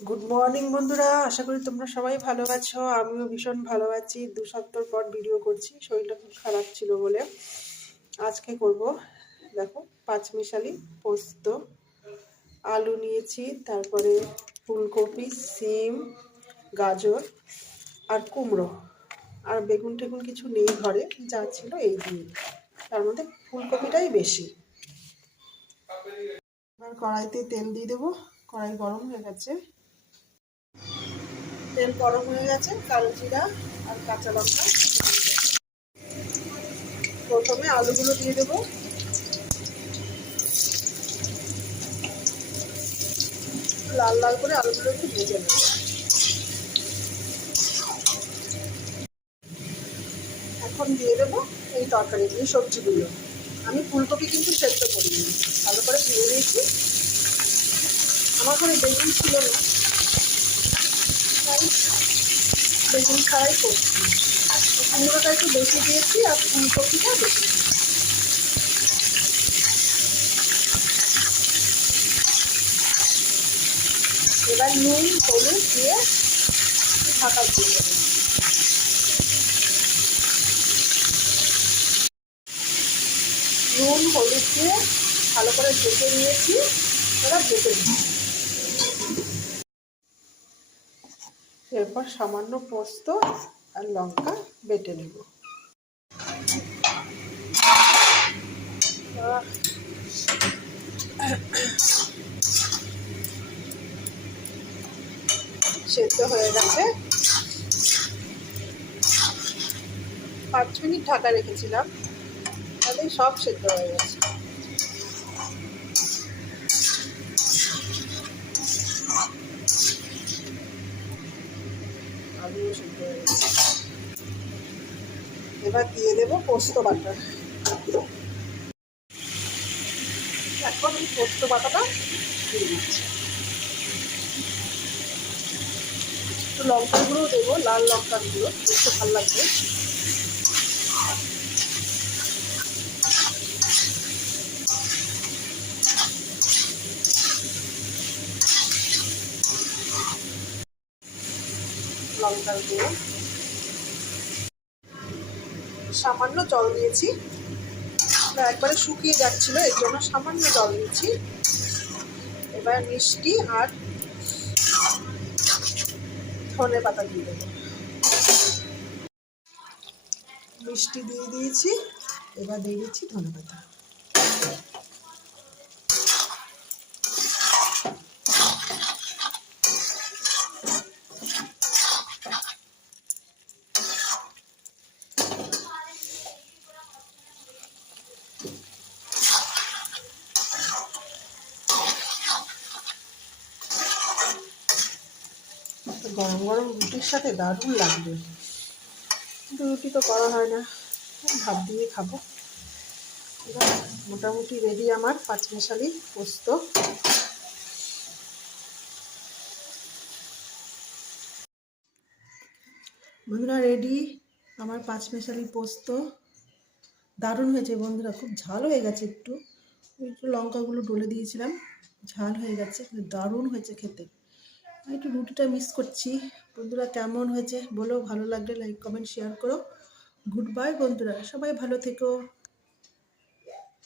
Good morning বন্ধুরা। আশা করি তোমরা সবাই ভালো আছো। আমিও ভীষণ ভালো আছি। দু সপ্তাহ পর ভিডিও করছি। শরীরটা খুব খারাপ ছিল বলে আজকে করব। দেখো, পাঁচমিশালি পোস্ত, আলু নিয়েছি, তারপরে ফুলকপি, সিম, গাজর আর কুমড়ো। আর বেগুন টেগুন কিছু নেই ঘরে, যা ছিল এই দিয়ে। তার মধ্যে ফুলকপিটাই বেশি। এবার কড়াইতে তেল দিয়ে দেবো। কড়াই গরম হয়ে গেছে। তেল গরম হয়ে গেছে, কালো জিরা আর কাঁচা লঙ্কা। প্রথমে আলুগুলো দিয়ে দেবো। লাল লাল করে আলুগুলো একটু ভেজে নেব। এখন দিয়ে দেবো এই তরকারিগুলো সবজিগুলো। আমি ফুলকপি কিন্তু সেদ্ধ করিনি, ভালো করে ধুয়ে নিয়েছি। আমার ঘরে বেগুন ছিল না। তাই বেগুন ছাড়াই করছি। কুমড়োটা একটু বেশি দিয়েছি আর ফুলকপিটা বেশি এবার নুন, হলুদ দিয়ে ঢাকা দিয়ে নুন, হলুদ দিয়ে ভালো করে ঢেকে নিয়েছি। এবার ঢেকে দিচ্ছি এরপর সামান্য পোস্ত আর লঙ্কা বেটে নেব। সেদ্ধ হয়ে গেছে। পাঁচ মিনিট ঢাকা রেখেছিলাম। তাহলে সব সেদ্ধ হয়ে গেছে। আলুও সেদ্ধ হয়ে গেছে এবার দিয়ে দেবো পোস্ত বাটা। এখন পোস্ত বাটাটা দিয়ে দিচ্ছি। একটু লঙ্কা গুঁড়ো দেবো, লাল লঙ্কা গুঁড়ো দেখতে ভালো লাগবে। লঙ্কার গুঁড়ো সামান্য জল দিয়েছি। একবারে শুকিয়ে যাচ্ছিল, এর জন্য সামান্য জল দিয়েছি। এবার মিষ্টি আর ধনে পাতা দিয়ে দেবো। মিষ্টি দিয়ে দিয়েছি, এবার দিয়ে দিচ্ছি ধনে পাতা। গরম গরম রুটির সাথে দারুণ লাগবে। কিন্তু রুটি তো করা হয় না। ভাব দিয়ে খাব। এবার মোটামুটি রেডি আমার পাঁচমিশালি পোস্ত। বন্ধুরা, রেডি আমার পাঁচমিশালি পোস্ত। দারুণ হয়েছে বন্ধুরা, খুব ঝাল হয়ে গেছে একটু। একটু লঙ্কাগুলো ডলে দিয়েছিলাম, ঝাল হয়ে গেছে দারুণ হয়েছে খেতে। একটু রুটিটা মিস করছি। বন্ধুরা, কেমন হয়েছে বলো? ভালো লাগলে লাইক কমেন্ট শেয়ার করো। গুড বাই বন্ধুরা। সবাই ভালো থেকো।